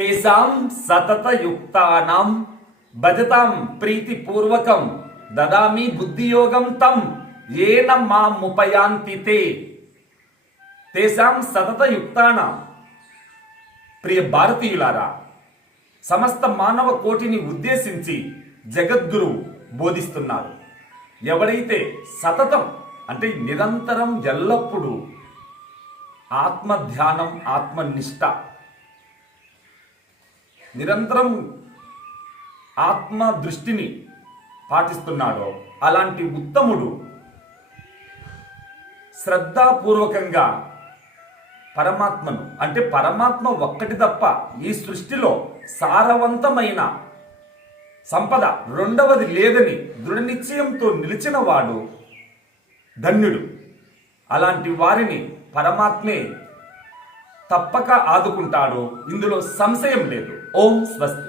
తేషాం సతతయుక్తానాం భజతాం ప్రీతిపూర్వకం దదామి బుద్ధియోగం తం ఏన మాముపయాంతి తే. తేషాం సతతయుక్తానాం. ప్రియ భారతీయులారా, సమస్త మానవ కోటిని ఉద్దేశించి జగద్గురువు బోధిస్తున్నారు. ఎవడైతే సతతం అంటే నిరంతరం ఎల్లప్పుడూ ఆత్మధ్యానం, ఆత్మనిష్ట, నిరంతరం ఆత్మ దృష్టిని పాటిస్తున్నాడో అలాంటి ఉత్తముడు శ్రద్ధాపూర్వకంగా పరమాత్మను అంటే పరమాత్మ ఒక్కటి తప్ప ఈ సృష్టిలో సారవంతమైన సంపద రెండవది లేదని దృఢ నిశ్చయంతో నిలిచిన వాడు ధన్యుడు. అలాంటి వారిని పరమాత్మే తప్పక ఆదుకుంటాడు. ఇందులో సంశయం లేదు. ఓం స్వస్తి.